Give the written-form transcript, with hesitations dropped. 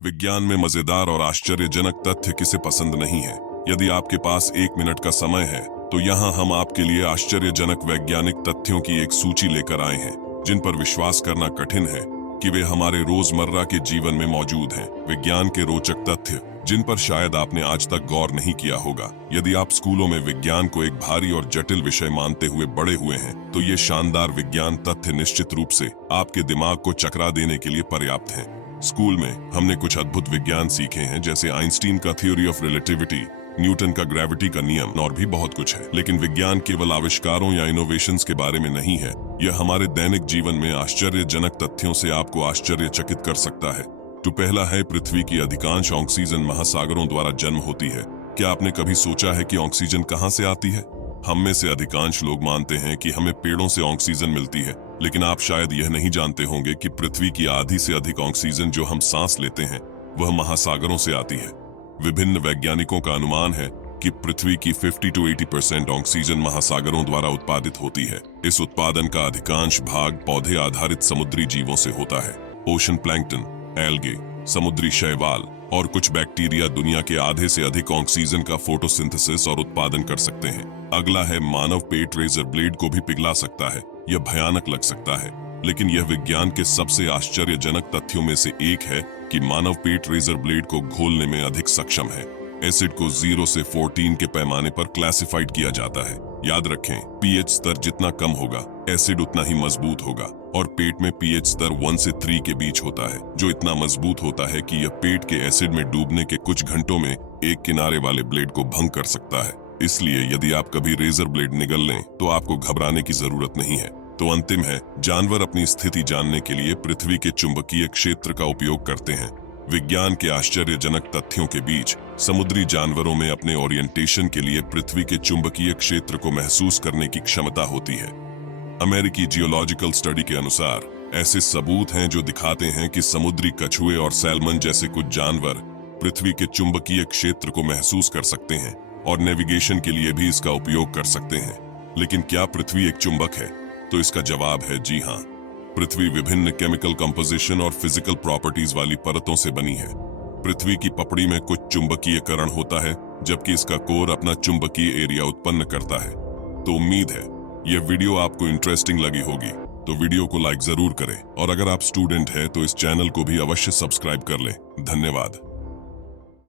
विज्ञान में मजेदार और आश्चर्यजनक तथ्य किसे पसंद नहीं है। यदि आपके पास 1 मिनट का समय है तो यहाँ हम आपके लिए आश्चर्यजनक वैज्ञानिक तथ्यों की एक सूची लेकर आए हैं जिन पर विश्वास करना कठिन है कि वे हमारे रोजमर्रा के जीवन में मौजूद हैं। विज्ञान के रोचक तथ्य जिन पर शायद आपने आज तक गौर नहीं किया होगा। यदि आप स्कूलों में विज्ञान को एक भारी और जटिल विषय मानते हुए बड़े हुए हैं तो ये शानदार विज्ञान तथ्य निश्चित रूप से आपके दिमाग को चकरा देने के लिए पर्याप्त हैं। स्कूल में हमने कुछ अद्भुत विज्ञान सीखे हैं, जैसे आइंस्टीन का थ्योरी ऑफ रिलेटिविटी, न्यूटन का ग्रेविटी का नियम और भी बहुत कुछ है। लेकिन विज्ञान केवल आविष्कारों या इनोवेशंस के बारे में नहीं है, यह हमारे दैनिक जीवन में आश्चर्यजनक तथ्यों से आपको आश्चर्यचकित कर सकता है। तो पहला है, पृथ्वी की अधिकांश ऑक्सीजन महासागरों द्वारा जन्म होती है। क्या आपने कभी सोचा है कि ऑक्सीजन कहाँ से आती है? हम में से अधिकांश लोग मानते हैं कि हमें पेड़ों से ऑक्सीजन मिलती है, लेकिन आप शायद यह नहीं जानते होंगे कि पृथ्वी की आधी से अधिक ऑक्सीजन जो हम सांस लेते हैं वह महासागरों से आती है। विभिन्न वैज्ञानिकों का अनुमान है कि पृथ्वी की 50 to 80% ऑक्सीजन महासागरों द्वारा उत्पादित होती है। इस उत्पादन का अधिकांश भाग पौधे आधारित समुद्री जीवों से होता है। ओशन प्लैंक्टन, एल्गे, समुद्री शैवाल और कुछ बैक्टीरिया दुनिया के आधे से अधिक ऑक्सीजन का फोटोसिंथेसिस और उत्पादन कर सकते हैं। अगला है, मानव पेट रेजर ब्लेड को भी पिघला सकता है। यह भयानक लग सकता है, लेकिन यह विज्ञान के सबसे आश्चर्यजनक तथ्यों में से एक है कि मानव पेट रेजर ब्लेड को घोलने में अधिक सक्षम है। एसिड को 0 से 14 के पैमाने पर क्लासिफाइड किया जाता है। याद रखें, पीएच स्तर जितना कम होगा एसिड उतना ही मजबूत होगा, और पेट में पीएच स्तर 1 से 3 के बीच होता है, जो इतना मजबूत होता है कि यह पेट के एसिड में डूबने के कुछ घंटों में एक किनारे वाले ब्लेड को भंग कर सकता है। इसलिए यदि आप कभी रेजर ब्लेड निगल लें तो आपको घबराने की जरूरत नहीं है। तो अंतिम है, जानवर अपनी स्थिति जानने के लिए पृथ्वी के चुंबकीय क्षेत्र का उपयोग करते हैं। विज्ञान के आश्चर्यजनक तथ्यों के बीच समुद्री जानवरों में अपने ओरिएंटेशन के लिए पृथ्वी के चुंबकीय क्षेत्र को महसूस करने की क्षमता होती है। अमेरिकी जियोलॉजिकल स्टडी के अनुसार ऐसे सबूत हैं जो दिखाते हैं कि समुद्री कछुए और सैल्मन जैसे कुछ जानवर पृथ्वी के चुंबकीय क्षेत्र को महसूस कर सकते हैं और नेविगेशन के लिए भी इसका उपयोग कर सकते हैं। लेकिन क्या पृथ्वी एक चुंबक है? तो इसका जवाब है जी हाँ। पृथ्वी विभिन्न केमिकल कंपोजिशन और फिजिकल प्रॉपर्टीज वाली परतों से बनी है। पृथ्वी की पपड़ी में कुछ चुंबकीयकरण होता है, जबकि इसका कोर अपना चुंबकीय एरिया उत्पन्न करता है। तो उम्मीद है यह वीडियो आपको इंटरेस्टिंग लगी होगी, तो वीडियो को लाइक जरूर करें, और अगर आप स्टूडेंट हैं तो इस चैनल को भी अवश्य सब्सक्राइब कर लें। धन्यवाद।